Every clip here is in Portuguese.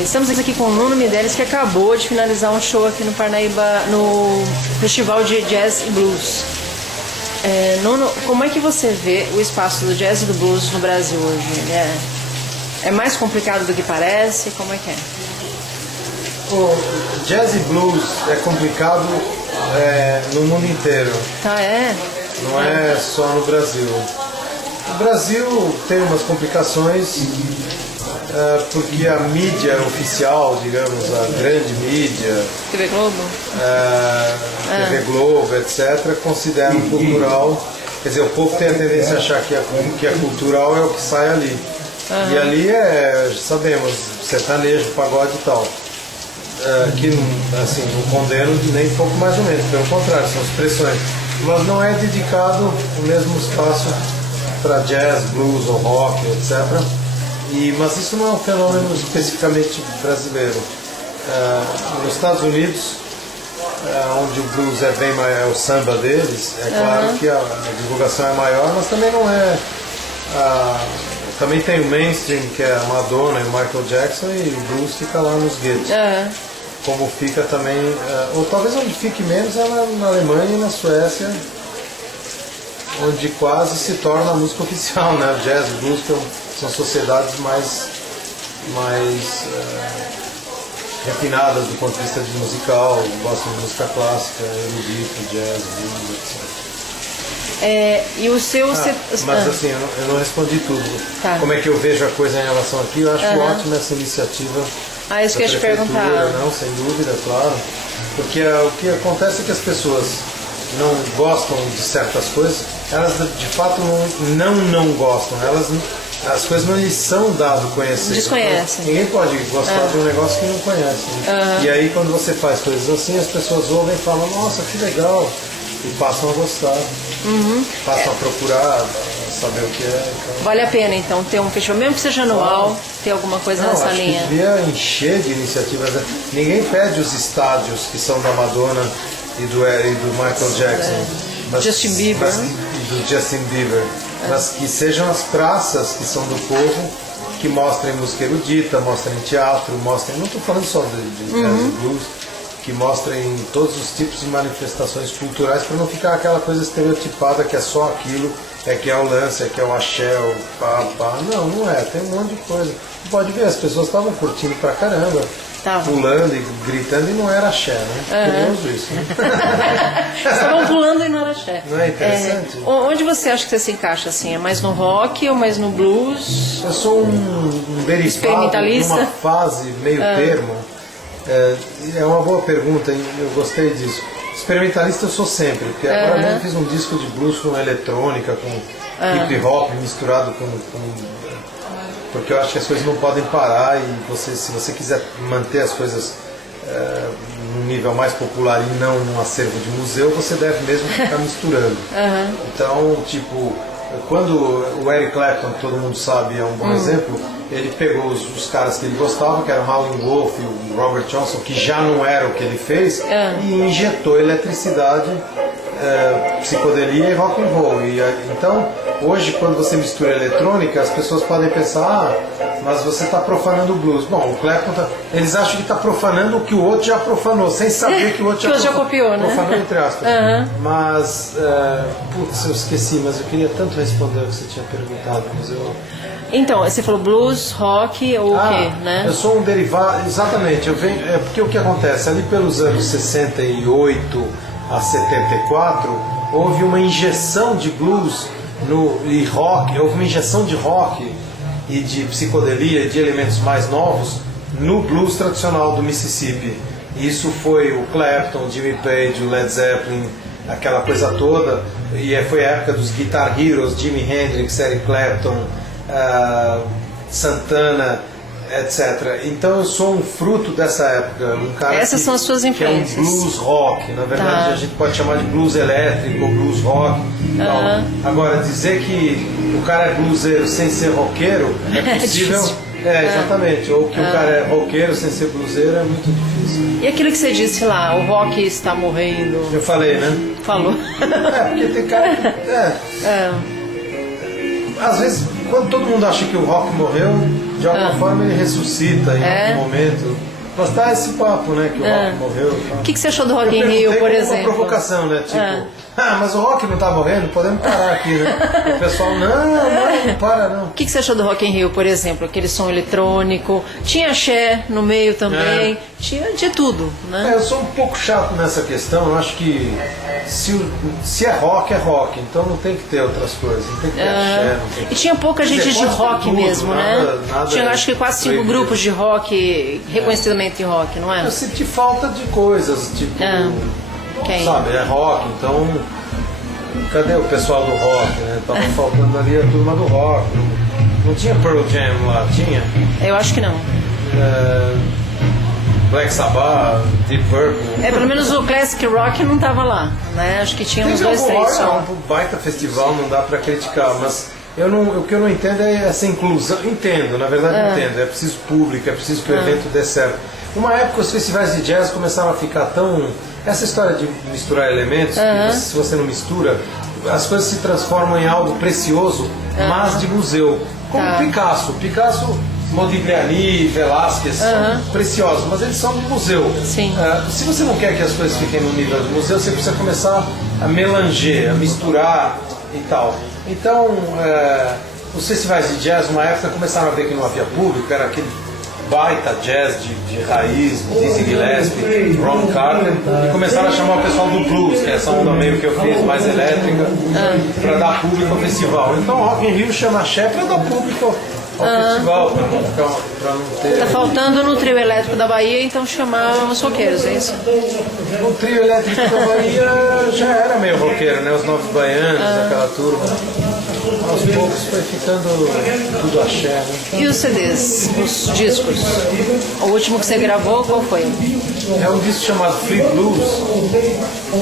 Estamos aqui com o Nuno Meirelles, que acabou de finalizar um show aqui no Parnaíba, no Festival de Jazz e Blues. Nuno, como é que você vê o espaço do jazz e do blues no Brasil hoje? É mais complicado do que parece? Como é que é? O jazz e blues é complicado no mundo inteiro. Não é só no Brasil. O Brasil tem umas complicações porque a mídia oficial, digamos, a grande mídia, TV Globo, TV Globo, etc., considera cultural. Quer dizer, o povo tem a tendência a achar que é cultural é o que sai ali. E ali sabemos, sertanejo, pagode e tal. Que assim, não condeno nem pouco mais ou menos, pelo contrário, são expressões. Mas não é dedicado o mesmo espaço para jazz, blues ou rock, etc. Mas isso não é um fenômeno especificamente brasileiro. Nos Estados Unidos, onde o blues é bem maior, é o samba deles, é claro que a divulgação é maior, mas também não é. Também tem o mainstream, que é a Madonna e o Michael Jackson, e o blues fica lá nos guetos. Como fica também, ou talvez onde fique menos é na Alemanha e na Suécia, onde quase se torna a música oficial, né? Jazz e blues são sociedades mais refinadas do ponto de vista de musical, gostam de música clássica, erudito, jazz, blues, etc. E o seu... Mas assim, eu não respondi tudo. Como é que eu vejo a coisa em relação aqui? Eu acho ótima essa iniciativa. Isso que eu ia te perguntar. Não, sem dúvida, claro. Porque o que acontece é que as pessoas não gostam de certas coisas, elas de fato não gostam, as coisas não lhes são dado conhecer. Desconhecem. Ninguém pode gostar de um negócio que não conhece. E aí quando você faz coisas assim, as pessoas ouvem e falam, nossa, que legal, e passam a gostar, passam a procurar, saber o que é. Então... Vale a pena então ter um festival, mesmo que seja anual, ter alguma coisa nessa linha. Acho que devia encher de iniciativas. Ninguém pede os estádios que são da Madonna e do Michael Jackson, Justin Bieber, e do Justin Bieber, mas que sejam as praças que são do povo, que mostrem música erudita, mostrem teatro, mostrem, não estou falando só de jazz e blues, que mostrem todos os tipos de manifestações culturais, para não ficar aquela coisa estereotipada que é só aquilo, que é o lance, que é o axé, o pá. Não é, tem um monte de coisa. Pode ver, as pessoas estavam curtindo pra caramba, pulando e gritando, e não era axé, né? Curioso isso, né? Estavam pulando e não era axé. Não é interessante? Onde você acha que você se encaixa assim? É mais no rock ou mais no blues? Eu sou um derivado de uma fase meio termo. É uma boa pergunta, eu gostei disso. Experimentalista eu sou sempre, porque agora mesmo fiz um disco de blues com eletrônica, com hip hop misturado com... Porque eu acho que as coisas não podem parar e se você quiser manter as coisas num nível mais popular e não num acervo de museu, você deve mesmo ficar misturando. Então, tipo, quando o Eric Clapton, que todo mundo sabe, é um bom exemplo, ele pegou os caras que ele gostava, que eram Howlin' Wolf e o Robert Johnson, que já não era o que ele fez, e injetou eletricidade, psicodelia e rock and roll. Então, hoje, quando você mistura eletrônica, as pessoas podem pensar, mas você está profanando o blues. Bom, o Clapton, eles acham que está profanando o que o outro já profanou, sem saber que o outro já copiou, né? Profanou entre aspas. Mas, putz, eu esqueci, mas eu queria tanto responder o que você tinha perguntado, mas eu... Então, você falou blues, rock ou o quê, né? Eu sou um derivado, exatamente, porque o que acontece, ali pelos anos 68 a 74, houve uma injeção de blues e rock, houve uma injeção de rock e de psicodelia, de elementos mais novos, no blues tradicional do Mississippi. Isso foi o Clapton, Jimmy Page, o Led Zeppelin, aquela coisa toda, e foi a época dos Guitar Heroes, Jimi Hendrix, Eric Clapton, Santana, etc. Então eu sou um fruto dessa época, um cara Essas são as suas influências. Que é um blues rock, na verdade a gente pode chamar de blues elétrico ou blues rock. Agora, dizer que o cara é bluseiro sem ser roqueiro é possível. Exatamente. Ou que o cara é roqueiro sem ser bluseiro é muito difícil. E aquilo que você disse lá, o rock está morrendo? Eu falei, né? Falou. Porque tem cara que... às vezes, quando todo mundo acha que o rock morreu, de alguma forma ele ressuscita em algum momento. Mas tá esse papo, né, que o rock morreu. O que você achou do Rock in Rio, por exemplo? Uma provocação, né, tipo, mas o rock não tá morrendo, podemos parar aqui, né? O pessoal, não para não. O que você achou do Rock in Rio, por exemplo? Aquele som eletrônico, tinha axé no meio também, tinha de tudo, né? Eu sou um pouco chato nessa questão, eu acho que se é rock, então não tem que ter outras coisas, não tem que ter axé. Não tem que... E tinha pouca gente de rock tudo, mesmo, né? Tinha acho que quase 5 grupos de rock, reconhecidamente rock, não é? Eu senti falta de coisas, tipo... Sabe, é rock, então cadê o pessoal do rock, né? Tava faltando ali a turma do rock. Não tinha Pearl Jam lá, tinha? Eu acho que não. Black Sabbath, Deep Purple. Pelo menos o Classic Rock não tava lá, né? Acho que tinha uns 2, 3 só. É um baita festival, não dá pra criticar, mas o que eu não entendo é essa inclusão. Entendo, na verdade entendo. É preciso público, é preciso que o evento dê certo. Uma época os festivais de jazz começaram a ficar tão... Essa história de misturar elementos, que se você não mistura, as coisas se transformam em algo precioso, mas de museu. Como Picasso. Picasso, Modigliani, Velázquez são preciosos, mas eles são de museu. Sim. Se você não quer que as coisas fiquem no nível de museu, você precisa começar a melanger, a misturar e tal. Então, os festivais de jazz, numa época, começaram a ver que não havia público, era aquele baita jazz de raiz, Dizzy Gillespie, Ron Carter, e começaram a chamar o pessoal do blues, que é essa onda meio que eu fiz, mais elétrica, para dar público ao festival. Então o Rock in Rio chama axé para dar público ao festival, para não ter... Tá faltando no trio elétrico da Bahia, então chamar os roqueiros, é isso? O trio elétrico da Bahia já era meio roqueiro, né? Os Novos Baianos, aquela turma. Aos poucos foi ficando tudo axé, né? E os CDs, os discos? O último que você gravou, qual foi? É um disco chamado Free Blues,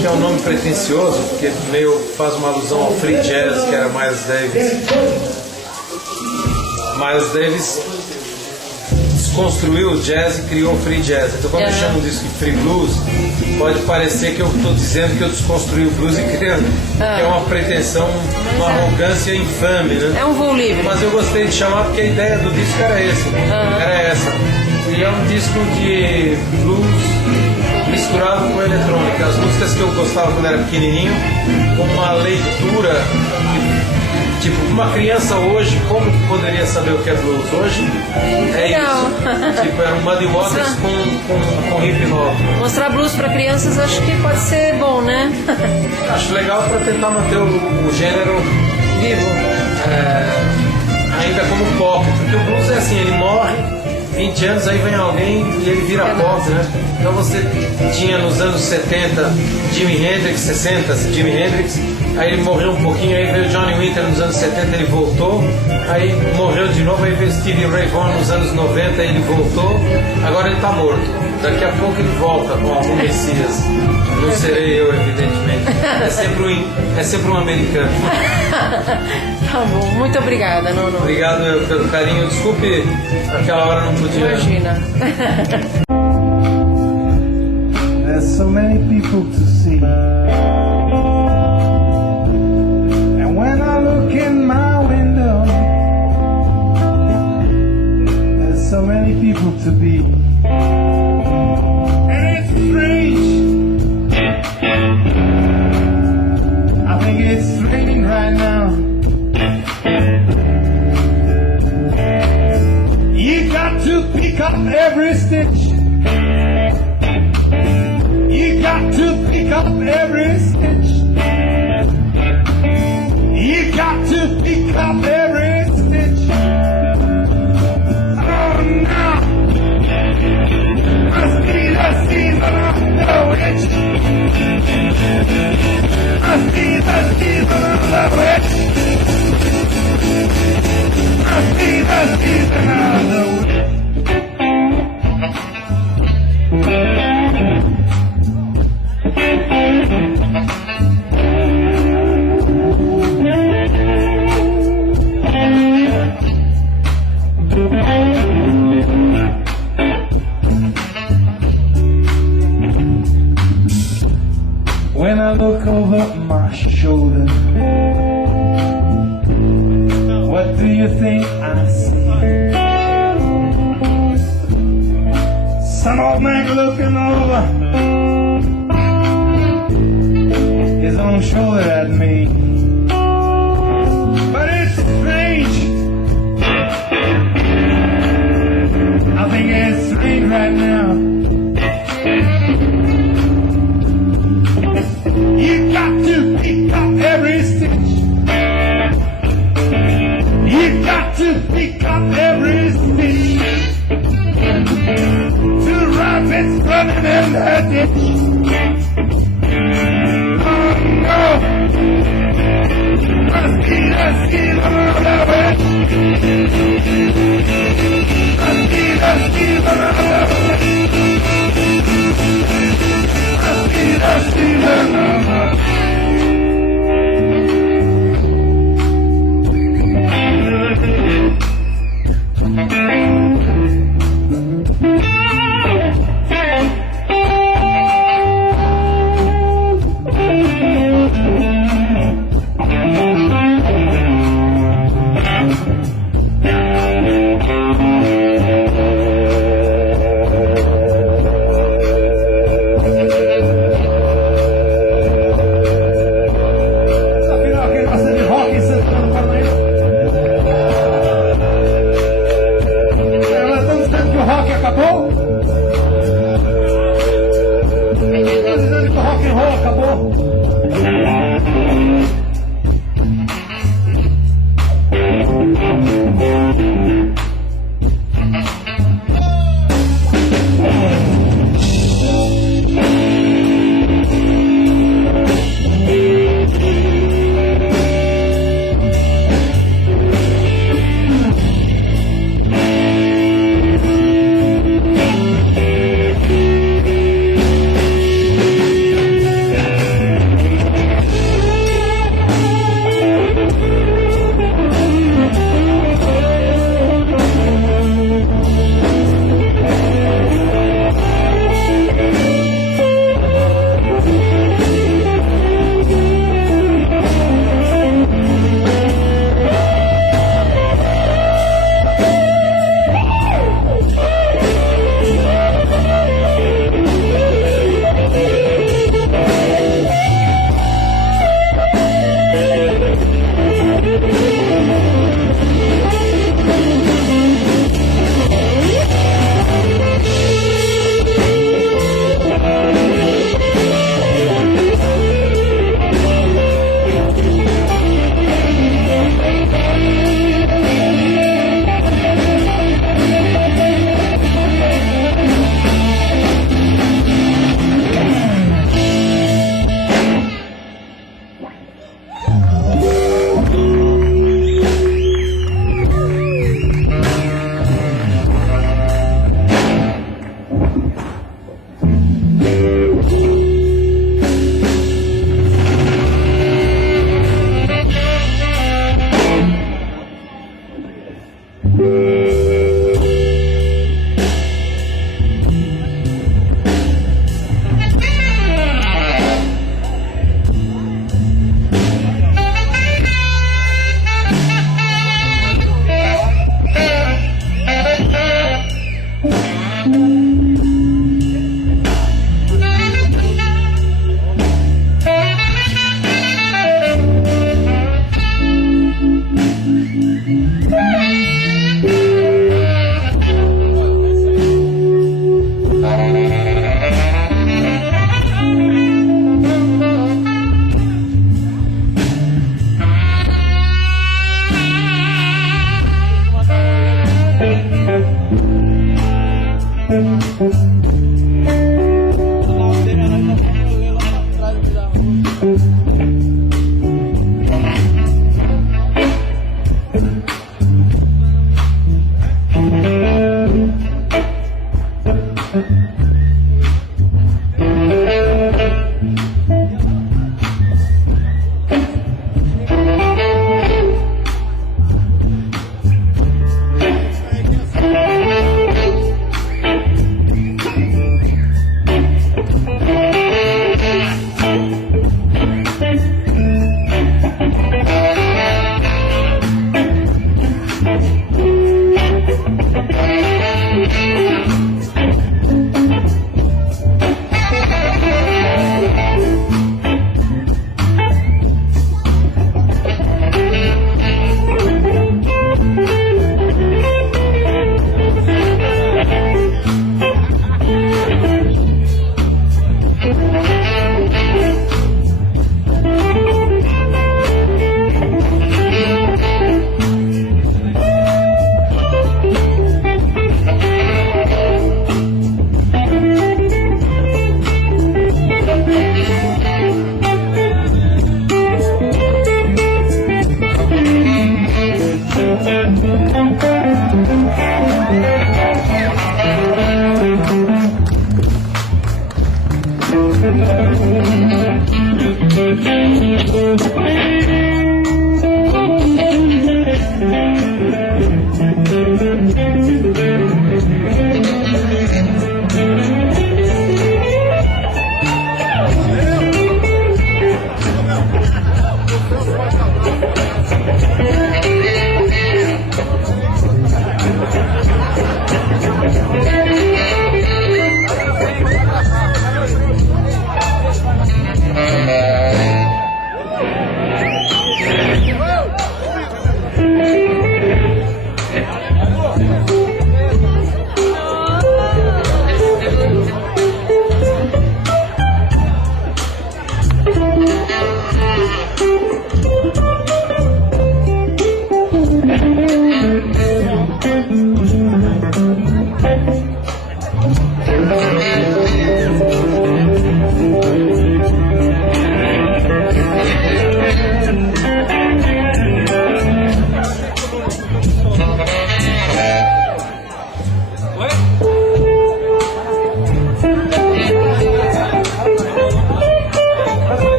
que é um nome pretensioso, porque meio faz uma alusão ao Free Jazz, que era Miles Davis. Miles Davis desconstruiu o jazz e criou o free jazz. Então quando eu chamo disso de free blues, pode parecer que eu estou dizendo que eu desconstruí o blues e criando, que é uma pretensão, uma arrogância infame, né? É um voo livre. Mas eu gostei de chamar porque a ideia do disco era era essa. E é um disco de blues misturado com eletrônica. As músicas que eu gostava quando era pequenininho, com uma leitura tipo, uma criança hoje, como poderia saber o que é blues? Hoje é isso. Tipo, era um Muddy Waters com hip hop. Mostrar blues para crianças acho que pode ser bom, né? Acho legal para tentar manter o gênero vivo. Ainda como pop, porque o blues é assim, ele morre, 20 anos, aí vem alguém e ele vira pop, né? Então você tinha nos anos 70 Jimi Hendrix, 60 Jimi Hendrix, aí ele morreu um pouquinho, aí veio Johnny Winter nos anos 70, ele voltou, aí morreu de novo, aí veio Stevie Ray Vaughan nos anos 90, ele voltou, agora ele está morto. Daqui a pouco ele volta com algum Messias. Não serei eu, evidentemente. É sempre um americano. Tá bom, muito obrigada, Nono. Obrigado pelo carinho. Desculpe, aquela hora não podia. Imagina. There's so many people to see. And when I look in my window, there's so many people to be. And it's strange. I think it's raining right now. You got to pick up every stitch. You got to pick up every stitch. You got to pick up every stitch. Oh no! Must be the season of the witch. Must be the season of the witch. Must be the season of the witch. When I look over my shoulder, you think I see? Some old man looking over his own shoulder at me. But it's strange. I think it's strange right now. You got to pick up every stitch. You got to pick up every stitch. Two rabbits running in the ditch. Oh no! Mosquito,